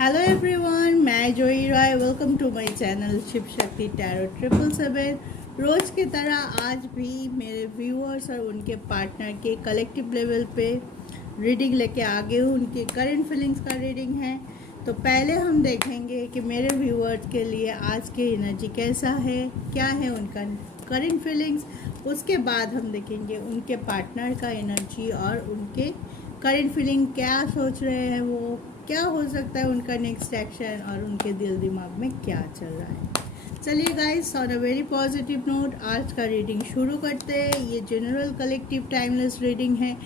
Hello everyone, मैं Joy Roy. Welcome to my channel Shiv Shakti tarot 777। रोज़ की तरह आज भी मेरे व्यूअर्स और उनके पार्टनर के कलेक्टिव लेवल पे रीडिंग लेके आ गए हूँ। उनके करंट फीलिंग्स का रीडिंग है। तो पहले हम देखेंगे कि मेरे व्यूअर्स के लिए आज की एनर्जी कैसा है, क्या है उनका करंट फीलिंग्स। उसके बाद हम देखेंगे उनके पार्टनर का एनर्जी और उनके करंट फीलिंग क्या सोच रहे हैं, वो क्या हो सकता है उनका नेक्स्ट एक्शन, और उनके दिल दिमाग में क्या चल रहा है। चलिए guys, on a very positive note आज का रीडिंग शुरू करते हैं। ये जनरल कलेक्टिव टाइमलेस रीडिंग है।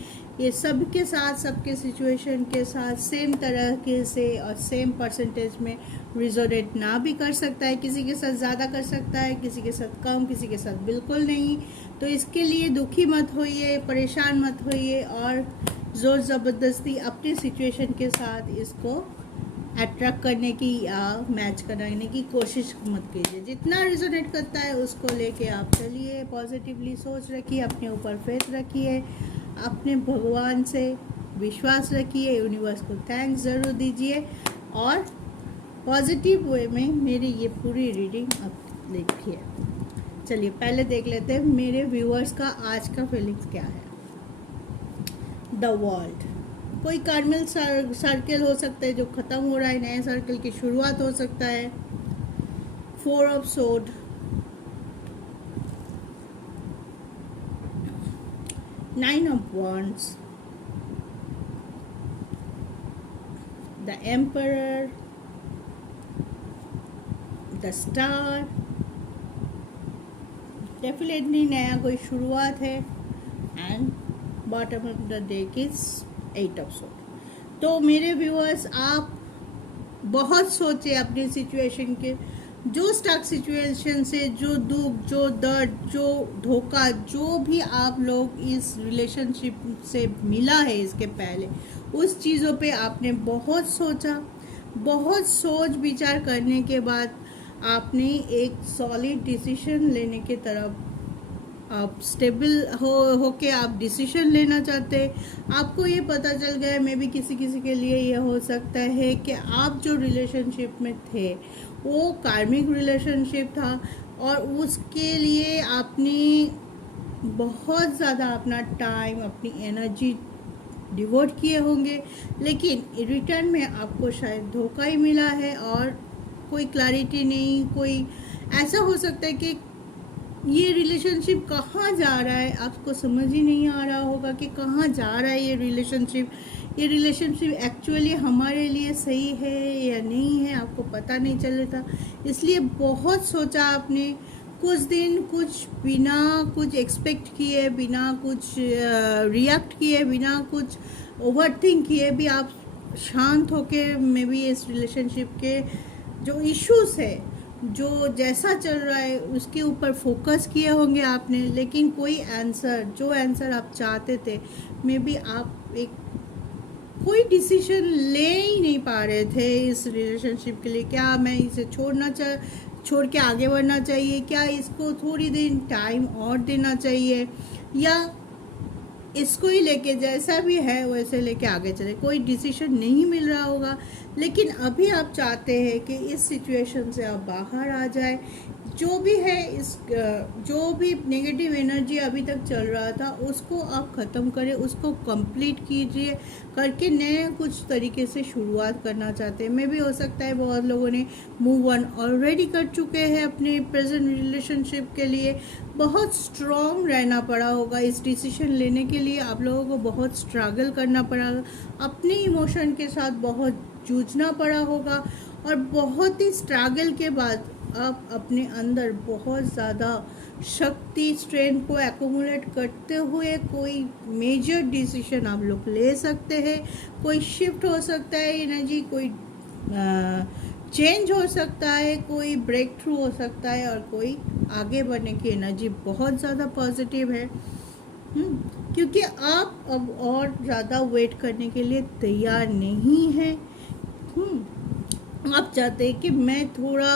ये सबके साथ, सबके सिचुएशन के साथ सेम तरह के से और सेम परसेंटेज में रिजोनेट ना भी कर सकता है। किसी के साथ ज़्यादा कर सकता है, किसी के साथ कम, किसी के साथ बिल्कुल नहीं। तो इसके लिए दुखी मत होइए, परेशान मत होइए और ज़ोर ज़बरदस्ती अपनी सिचुएशन के साथ इसको अट्रैक्ट करने की या मैच कराने की कोशिश मत कीजिए। जितना रिजोनेट करता है उसको लेके आप चलिए, पॉजिटिवली सोच रखिए, अपने ऊपर फेथ रखिए, अपने भगवान से विश्वास रखिए, यूनिवर्स को थैंक्स ज़रूर दीजिए और पॉजिटिव वे में मेरी ये पूरी रीडिंग अब लिखिए। चलिए पहले देख लेते हैं मेरे व्यूअर्स का आज का फीलिंग्स क्या है। द वर्ल्ड, कोई कार्मिल सर्कल हो सकता है जो ख़त्म हो रहा है, नए सर्कल की शुरुआत हो सकता है। 4 ऑफ सोड, nine of wands, the emperor, the star. Definitely नया कोई शुरुआत है। And bottom of the deck is 8 of सोड। तो मेरे व्यूअर्स, आप बहुत सोचे अपनी सिचुएशन के, जो स्टक सिचुएशन से, जो दुख, जो दर्द, जो धोखा, जो भी आप लोग इस रिलेशनशिप से मिला है इसके पहले, उस चीज़ों पे आपने बहुत सोचा। बहुत सोच विचार करने के बाद आपने एक सॉलिड डिसीजन लेने की तरफ, आप स्टेबल होके आप डिसीजन लेना चाहते हैं। आपको ये पता चल गया है, मे भी किसी किसी के लिए ये हो सकता है कि आप जो रिलेशनशिप में थे वो कार्मिक रिलेशनशिप था और उसके लिए आपने बहुत ज़्यादा अपना टाइम, अपनी एनर्जी डिवोट किए होंगे, लेकिन रिटर्न में आपको शायद धोखा ही मिला है और कोई क्लैरिटी नहीं। कोई ऐसा हो सकता है कि ये रिलेशनशिप कहाँ जा रहा है, आपको समझ ही नहीं आ रहा होगा कि कहाँ जा रहा है ये रिलेशनशिप एक्चुअली हमारे लिए सही है या नहीं है, आपको पता नहीं चल रहा था। इसलिए बहुत सोचा आपने, कुछ दिन कुछ बिना कुछ एक्सपेक्ट किए, बिना कुछ रिएक्ट किए, बिना कुछ ओवरथिंक किए भी आप शांत होके मे बी इस रिलेशनशिप के जो इश्यूज है, जो जैसा चल रहा है उसके ऊपर फोकस किए होंगे आपने। लेकिन कोई आंसर, जो आंसर आप चाहते थे, मे बी आप एक कोई डिसीजन ले ही नहीं पा रहे थे इस रिलेशनशिप के लिए। क्या मैं इसे छोड़ के आगे बढ़ना चाहिए, क्या इसको थोड़ी दिन टाइम और देना चाहिए, या इसको ही लेके जैसा भी है वैसे लेके आगे चले। कोई डिसीजन नहीं मिल रहा होगा, लेकिन अभी आप चाहते हैं कि इस सिचुएशन से आप बाहर आ जाए। जो भी है, जो भी नेगेटिव एनर्जी अभी तक चल रहा था उसको आप ख़त्म करें, उसको कंप्लीट कीजिए, करके नए कुछ तरीके से शुरुआत करना चाहते हैं। मे भी हो सकता है बहुत लोगों ने मूव ऑन ऑलरेडी कर चुके हैं अपने प्रेजेंट रिलेशनशिप के लिए। बहुत स्ट्रॉन्ग रहना पड़ा होगा इस डिसीजन लेने के लिए, आप लोगों को बहुत स्ट्रगल करना पड़ा, अपने इमोशन के साथ बहुत जूझना पड़ा होगा, और बहुत ही स्ट्रगल के बाद आप अपने अंदर बहुत ज़्यादा शक्ति, स्ट्रेंथ को एक्यूमुलेट करते हुए कोई मेजर डिसीजन आप लोग ले सकते हैं। कोई शिफ्ट हो सकता है एनर्जी, कोई चेंज हो सकता है, कोई ब्रेक थ्रू हो सकता है, और कोई आगे बढ़ने की एनर्जी बहुत ज़्यादा पॉजिटिव है। क्योंकि आप अब और ज़्यादा वेट करने के लिए तैयार नहीं हैं। आप चाहते हैं कि मैं थोड़ा,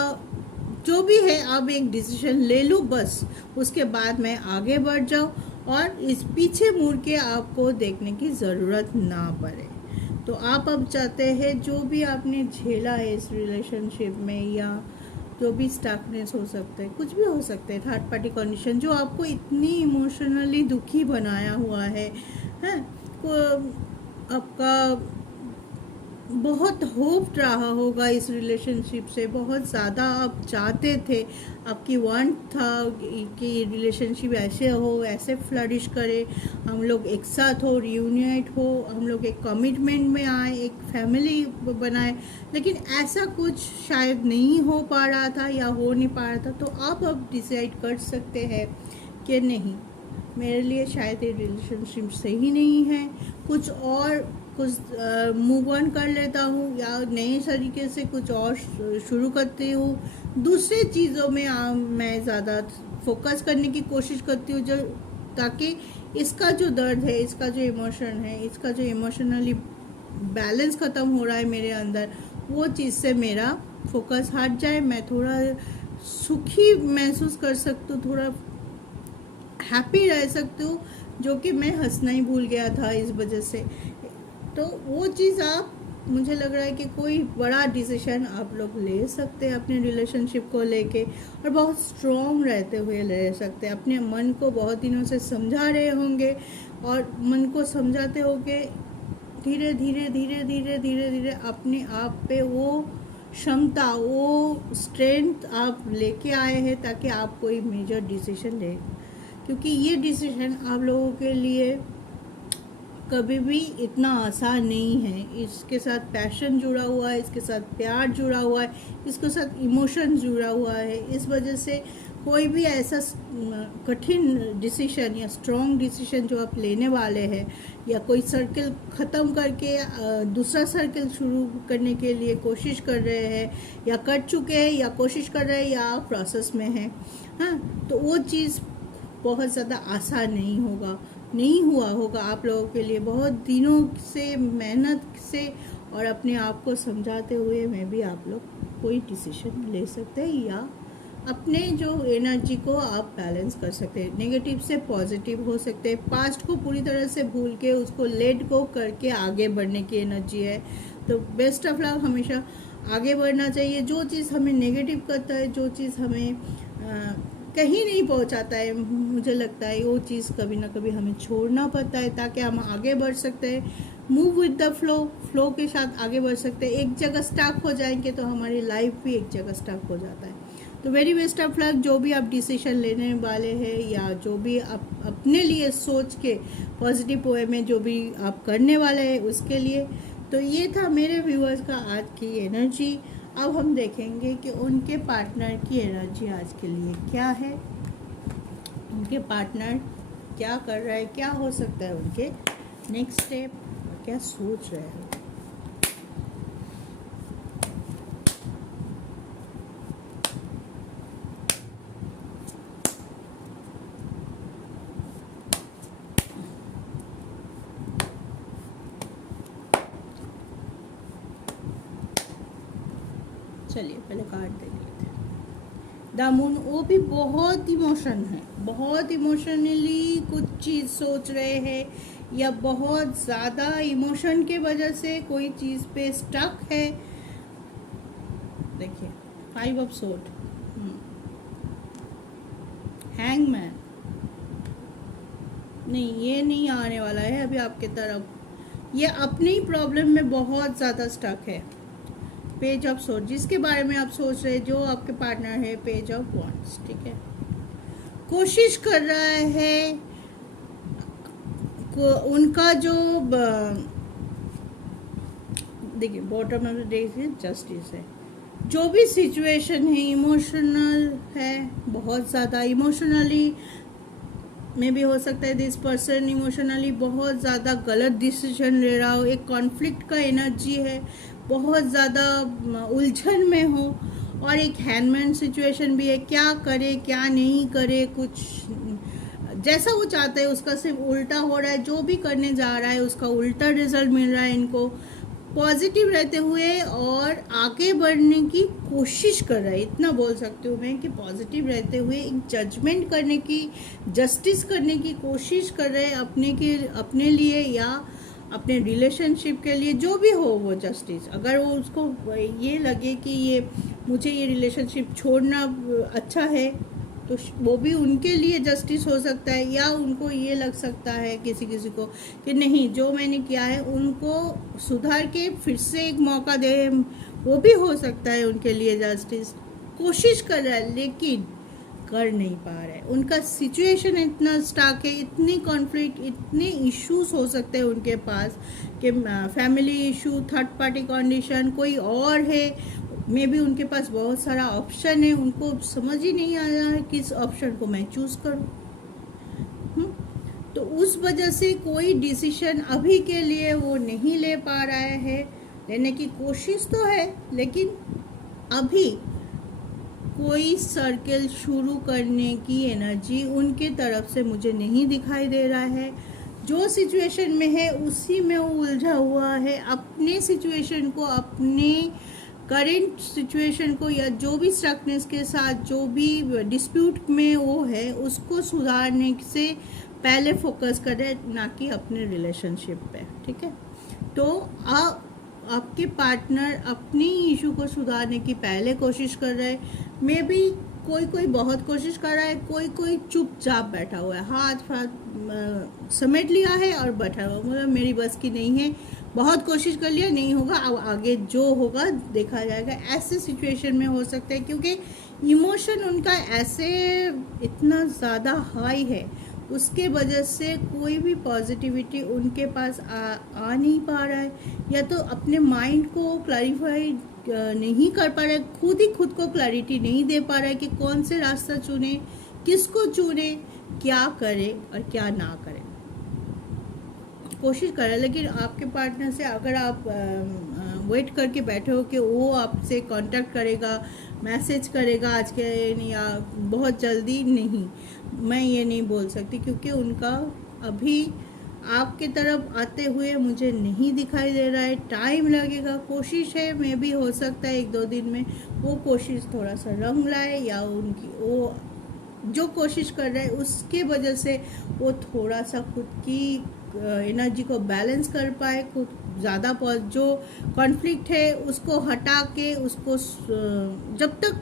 जो भी है, अब एक डिसीजन ले लूँ बस, उसके बाद मैं आगे बढ़ जाऊँ और इस पीछे मुड़ के आपको देखने की ज़रूरत ना पड़े। तो आप अब चाहते हैं जो भी आपने झेला है इस रिलेशनशिप में, या जो भी स्टकनेस हो सकता है, कुछ भी हो सकता है, थर्ड पार्टी कंडीशन जो आपको इतनी इमोशनली दुखी बनाया हुआ है, हैं, को आपका बहुत होप रहा होगा इस रिलेशनशिप से, बहुत ज़्यादा आप चाहते थे, आपकी वांट था कि रिलेशनशिप ऐसे हो, ऐसे फ्लरिश करे, हम लोग एक साथ हो, रियूनिएट हो, हम लोग एक कमिटमेंट में आए, एक फैमिली बनाए, लेकिन ऐसा कुछ शायद नहीं हो पा रहा था या हो नहीं पा रहा था। तो आप अब डिसाइड कर सकते हैं कि नहीं, मेरे लिए शायद ये रिलेशनशिप सही नहीं है, कुछ और कुछ मूव ऑन कर लेता हूँ, या नए तरीके से कुछ और शुरू करती हूँ, दूसरे चीज़ों में मैं ज़्यादा फोकस करने की कोशिश करती हूँ, जो ताकि इसका जो दर्द है, इसका जो इमोशन है, इसका जो इमोशनली बैलेंस ख़त्म हो रहा है मेरे अंदर, वो चीज़ से मेरा फोकस हट जाए, मैं थोड़ा सुखी महसूस कर सकती हूँ, थोड़ा हैप्पी रह सकती हूँ, जो कि मैं हंसना ही भूल गया था इस वजह से। तो वो चीज़ आप, मुझे लग रहा है कि कोई बड़ा डिसीजन आप लोग ले सकते हैं अपने रिलेशनशिप को लेके, और बहुत स्ट्रॉन्ग रहते हुए ले सकते हैं। अपने मन को बहुत दिनों से समझा रहे होंगे, और मन को समझाते होंगे, धीरे धीरे धीरे धीरे धीरे धीरे अपने आप पे वो क्षमता, वो स्ट्रेंथ आप लेके आए हैं, ताकि आप कोई मेजर डिसीजन ले, क्योंकि ये डिसीजन आप लोगों के लिए कभी भी इतना आसान नहीं है। इसके साथ पैशन जुड़ा हुआ है, इसके साथ प्यार जुड़ा हुआ है, इसके साथ इमोशन जुड़ा हुआ है। इस वजह से कोई भी ऐसा कठिन डिसीजन या स्ट्रॉन्ग डिसीजन जो आप लेने वाले हैं, या कोई सर्कल ख़त्म करके दूसरा सर्कल शुरू करने के लिए कोशिश कर रहे हैं, या कर चुके हैं, या कोशिश कर रहे हैं, या प्रोसेस में है, हाँ, तो वो चीज़ बहुत ज़्यादा आसान नहीं होगा, नहीं हुआ होगा आप लोगों के लिए। बहुत दिनों से मेहनत से और अपने आप को समझाते हुए में भी आप लोग कोई डिसीजन ले सकते हैं, या अपने जो एनर्जी को आप बैलेंस कर सकते हैं, नेगेटिव से पॉजिटिव हो सकते हैं। पास्ट को पूरी तरह से भूल के उसको लेट गो करके आगे बढ़ने की एनर्जी है। तो बेस्ट ऑफ लक, हमेशा आगे बढ़ना चाहिए। जो चीज़ हमें नेगेटिव करता है, जो चीज़ हमें कहीं नहीं पहुंचाता है, मुझे लगता है वो चीज़ कभी ना कभी हमें छोड़ना पड़ता है, ताकि हम आगे बढ़ सकते हैं। Move with the flow, flow के साथ आगे बढ़ सकते हैं। एक जगह स्टक हो जाएंगे तो हमारी लाइफ भी एक जगह स्टक हो जाता है। तो वेरी बेस्ट ऑफ लक, जो भी आप डिसीजन लेने वाले हैं, या जो भी आप अपने लिए सोच के पॉजिटिव वे में जो भी आप करने वाले हैं उसके लिए। तो ये था मेरे व्यूअर्स का आज की एनर्जी। अब हम देखेंगे कि उनके पार्टनर की एनर्जी आज के लिए क्या है, उनके पार्टनर क्या कर रहा है, क्या हो सकता है उनके नेक्स्ट स्टेप, क्या सोच रहे हैं। चलिए पहले कार्ड देख लेते हैं। द मून, वो भी बहुत इमोशन है, बहुत इमोशनली कुछ चीज़ सोच रहे हैं, या बहुत ज़्यादा इमोशन के वजह से कोई चीज़ पे स्टक है। देखिए 5 ऑफ सोर्ड, हैंगमैन, नहीं ये नहीं आने वाला है अभी आपके तरफ। ये अपनी प्रॉब्लम में बहुत ज़्यादा स्टक है। पेज ऑफ सोर्ड, जिसके बारे में आप सोच रहे हैं, जो आपके पार्टनर है, पेज ऑफ वॉन्ड्स, ठीक है, कोशिश कर रहा है उनका जो देखिए बॉटम ऑफ द डेज है जस्टिस है। जो भी सिचुएशन है इमोशनल है, बहुत ज़्यादा इमोशनली में भी हो सकता है दिस पर्सन इमोशनली बहुत ज़्यादा गलत डिसीजन ले रहा हो। एक कॉन्फ्लिक्ट का एनर्जी है, बहुत ज़्यादा उलझन में हो, और एक हैंडमैन सिचुएशन भी है, क्या करे क्या नहीं करे, कुछ जैसा वो चाहता है उसका सिर्फ उल्टा हो रहा है, जो भी करने जा रहा है उसका उल्टा रिजल्ट मिल रहा है इनको। पॉजिटिव रहते हुए और आगे बढ़ने की कोशिश कर रहा है, इतना बोल सकती हूँ मैं कि पॉजिटिव रहते हुए एक जजमेंट करने की, जस्टिस करने की कोशिश कर रहे हैं अपने लिए, या अपने रिलेशनशिप के लिए, जो भी हो वो जस्टिस। अगर वो उसको ये लगे कि ये मुझे ये रिलेशनशिप छोड़ना अच्छा है, तो वो भी उनके लिए जस्टिस हो सकता है। या उनको ये लग सकता है किसी किसी को कि नहीं, जो मैंने किया है उनको सुधार के फिर से एक मौका दे, वो भी हो सकता है उनके लिए जस्टिस। कोशिश कर रहा है लेकिन कर नहीं पा रहा है। उनका सिचुएशन इतना स्टाक है, इतनी कॉन्फ्लिक्ट, इतने इश्यूज हो सकते हैं उनके पास कि family issue, third party condition, कोई और है, मे भी उनके पास बहुत सारा ऑप्शन है, उनको समझ ही नहीं आ रहा है किस ऑप्शन को मैं चूज़ करूँ। तो उस वजह से कोई डिसीजन अभी के लिए वो नहीं ले पा रहा है। लेने की कोशिश तो है लेकिन अभी कोई सर्कल शुरू करने की एनर्जी उनके तरफ से मुझे नहीं दिखाई दे रहा है। जो सिचुएशन में है उसी में वो उलझा हुआ है। अपने सिचुएशन को, अपने करेंट सिचुएशन को, या जो भी स्ट्रकनेस के साथ जो भी डिस्प्यूट में वो है, उसको सुधारने से पहले फोकस करें, ना कि अपने रिलेशनशिप पे। ठीक है, तो आपके पार्टनर अपनी इशू को सुधारने की पहले कोशिश कर रहे हैं। मे बी कोई बहुत कोशिश कर रहा है, कोई चुपचाप बैठा हुआ है, हाथ समेट लिया है और बैठा हुआ, मतलब मेरी बस की नहीं है, बहुत कोशिश कर लिया, नहीं होगा, अब आगे जो होगा देखा जाएगा। ऐसे सिचुएशन में हो सकता है क्योंकि इमोशन उनका ऐसे इतना ज़्यादा हाई है, उसके वजह से कोई भी पॉजिटिविटी उनके पास आ नहीं पा रहा है, या तो अपने माइंड को क्लैरिफाई नहीं कर पा रहा है, खुद को क्लैरिटी नहीं दे पा रहा है कि कौन से रास्ता चुने, किसको चुने, क्या करे और क्या ना करे। कोशिश कर रहा है लेकिन आपके पार्टनर से अगर आप वेट करके बैठे हो कि वो आपसे कांटेक्ट करेगा, मैसेज करेगा आज के या बहुत जल्दी, नहीं, मैं ये नहीं बोल सकती क्योंकि उनका अभी आपके तरफ आते हुए मुझे नहीं दिखाई दे रहा है। टाइम लगेगा, कोशिश है, मे भी हो सकता है 1-2 दिन में वो कोशिश थोड़ा सा रंग लाए, या उनकी वो जो कोशिश कर रहे हैं उसके वजह से वो थोड़ा सा खुद की एनर्जी को बैलेंस कर पाए, खुद ज़्यादा जो कॉन्फ्लिक्ट है उसको हटा के उसको जब तक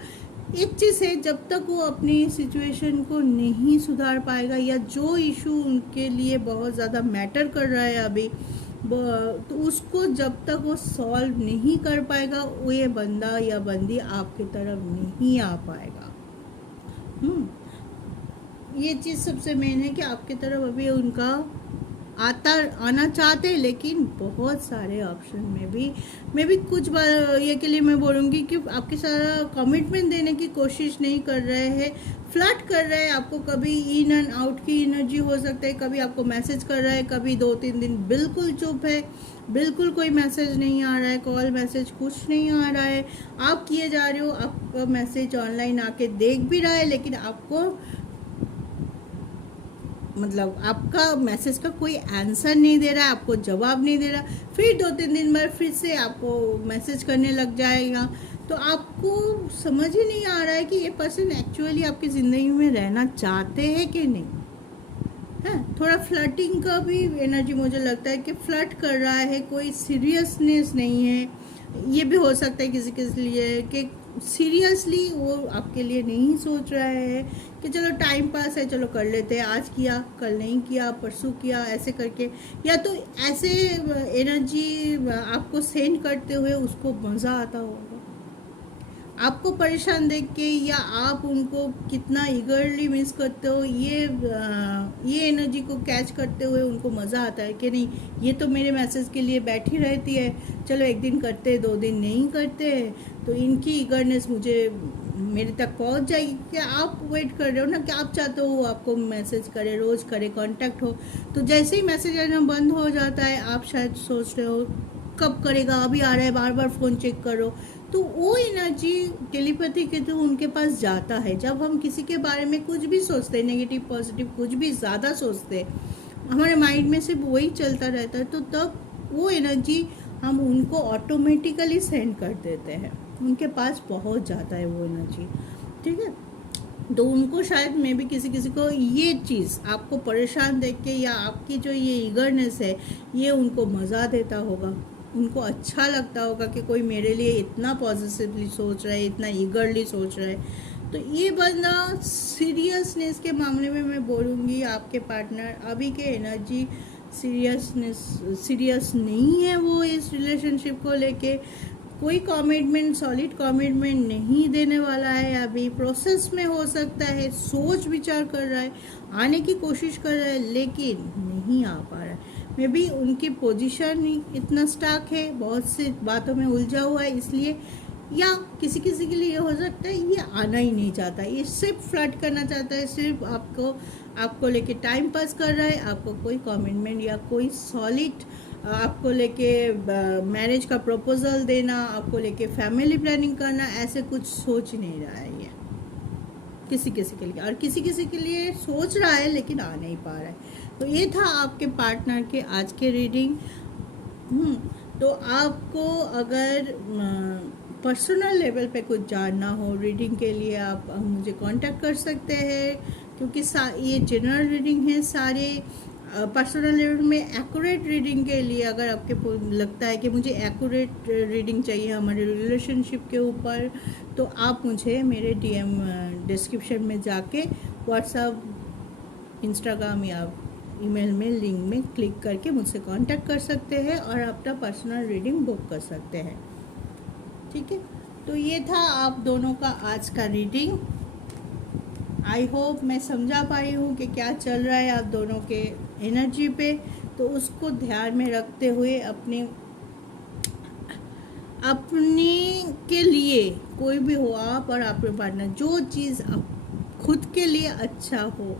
एक चीज़ है, जब तक वो अपनी सिचुएशन को नहीं सुधार पाएगा, या जो इशू उनके लिए बहुत ज़्यादा मैटर कर रहा है अभी, तो उसको जब तक वो सॉल्व नहीं कर पाएगा, वो ये बंदा या बंदी आपकी तरफ नहीं आ पाएगा। ये चीज़ सबसे मेन है कि आपकी तरफ अभी उनका आना चाहते हैं, लेकिन बहुत सारे ऑप्शन में भी मैं भी कुछ बार ये के लिए मैं बोलूँगी कि आपके सारा कमिटमेंट देने की कोशिश नहीं कर रहे हैं, फ्लर्ट कर रहे हैं आपको। कभी इन एंड आउट की एनर्जी हो सकता है, कभी आपको मैसेज कर रहा है, कभी 2-3 दिन बिल्कुल चुप है, बिल्कुल कोई मैसेज नहीं आ रहा है, कॉल मैसेज कुछ नहीं आ रहा है। आप किए जा रहे हो, आपका मैसेज ऑनलाइन आके देख भी रहा है, लेकिन आपको मतलब आपका मैसेज का कोई आंसर नहीं दे रहा है, आपको जवाब नहीं दे रहा। फिर 2-3 दिन बाद फिर से आपको मैसेज करने लग जाएगा, तो आपको समझ ही नहीं आ रहा है कि ये पर्सन एक्चुअली आपकी ज़िंदगी में रहना चाहते हैं कि नहीं। है थोड़ा फ्लर्टिंग का भी एनर्जी मुझे लगता है कि फ्लर्ट कर रहा है, कोई सीरियसनेस नहीं है। ये भी हो सकता है किसी के लिए कि सीरियसली वो आपके लिए नहीं सोच रहा है कि चलो टाइम पास है, चलो कर लेते हैं, आज किया, कल नहीं किया, परसों किया, ऐसे करके, या तो ऐसे एनर्जी आपको सेंड करते हुए उसको मज़ा आता होगा, आपको परेशान देख के, या आप उनको कितना ईगरली मिस करते हो, ये एनर्जी को कैच करते हुए उनको मज़ा आता है कि नहीं, ये तो मेरे मैसेज के लिए बैठी रहती है, चलो एक दिन करते, 2 दिन नहीं करते, तो इनकी ईगरनेस मेरे तक पहुंच जाएगी। क्या आप वेट कर रहे हो ना, कि आप चाहते हो आपको मैसेज करे, रोज़ करे, कांटेक्ट हो, तो जैसे ही मैसेज आना बंद हो जाता है आप शायद सोच रहे हो कब करेगा, अभी आ रहा है, बार बार फ़ोन चेक करो। तो वो एनर्जी टेलीपैथी के तो उनके पास जाता है। जब हम किसी के बारे में कुछ भी सोचते हैं, नेगेटिव पॉजिटिव कुछ भी ज़्यादा सोचते हैं, हमारे माइंड में सिर्फ वही चलता रहता है, तो तब वो एनर्जी हम उनको ऑटोमेटिकली सेंड कर देते हैं, उनके पास पहुंच जाता है वो एनर्जी। ठीक है, तो उनको शायद में भी किसी किसी को ये चीज़ आपको परेशान देख के या आपकी जो ये ईगरनेस है ये उनको मज़ा देता होगा, उनको अच्छा लगता होगा कि कोई मेरे लिए इतना पॉजिटिवली सोच रहा है, इतना ईगरली सोच रहा है। तो ये बंदा सीरियसनेस के मामले में मैं बोलूँगी आपके पार्टनर अभी के एनर्जी सीरियस नहीं है, वो इस रिलेशनशिप को लेके कोई कमिटमेंट, सॉलिड कमिटमेंट नहीं देने वाला है। अभी प्रोसेस में हो सकता है, सोच विचार कर रहा है, आने की कोशिश कर रहा है, लेकिन नहीं आ पा रहा है। मे बी उनकी पोजीशन इतना स्टाक है, बहुत सी बातों में उलझा हुआ है इसलिए, या किसी किसी के लिए ये हो सकता है ये आना ही नहीं चाहता, ये सिर्फ फ्लर्ट करना चाहता है, सिर्फ आपको लेके टाइम पास कर रहा है। आपको कोई कमिटमेंट या कोई सॉलिड आपको लेके मैरिज का प्रपोजल देना, आपको लेके फैमिली प्लानिंग करना, ऐसे कुछ सोच नहीं रहा है ये किसी किसी के लिए, और किसी किसी के लिए सोच रहा है लेकिन आ नहीं पा रहा है। तो ये था आपके पार्टनर के आज के रीडिंग। तो आपको अगर पर्सनल लेवल पे कुछ जानना हो रीडिंग के लिए, आप मुझे कांटेक्ट कर सकते हैं, क्योंकि ये जनरल रीडिंग है। सारे पर्सनल लेवल में एक्यूरेट रीडिंग के लिए अगर आपके लगता है कि मुझे एक्यूरेट रीडिंग चाहिए हमारे रिलेशनशिप के ऊपर, तो आप मुझे मेरे DM डिस्क्रिप्शन में जाके व्हाट्सएप, इंस्टाग्राम या ईमेल में लिंक में क्लिक करके मुझसे कांटेक्ट कर सकते हैं और अपना पर्सनल रीडिंग बुक कर सकते हैं। ठीक है, तो ये था आप दोनों का आज का रीडिंग। आई होप मैं समझा पाई हूँ कि क्या चल रहा है आप दोनों के एनर्जी पे। तो उसको ध्यान में रखते हुए अपने के लिए, कोई भी हो आप और आपके पार्टनर, जो चीज़ खुद के लिए अच्छा हो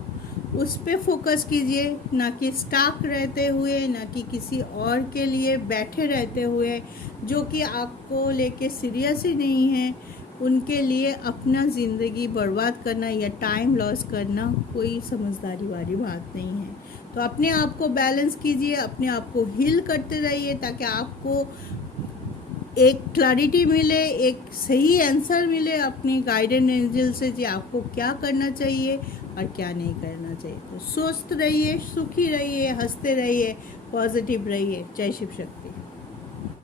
उस पे फोकस कीजिए, ना कि स्टाक रहते हुए, ना कि किसी और के लिए बैठे रहते हुए जो कि आपको लेके सीरियस ही नहीं है। उनके लिए अपना ज़िंदगी बर्बाद करना या टाइम लॉस करना कोई समझदारी वाली बात नहीं है। तो अपने आप को बैलेंस कीजिए, अपने आप को हील करते रहिए, ताकि आपको एक क्लैरिटी मिले, एक सही आंसर मिले अपनी गाइडेंस एंजल से कि आपको क्या करना चाहिए और क्या नहीं करना चाहिए। तो स्वस्थ रहिए, सुखी रहिए, हंसते रहिए, पॉजिटिव रहिए। जय शिव शक्ति।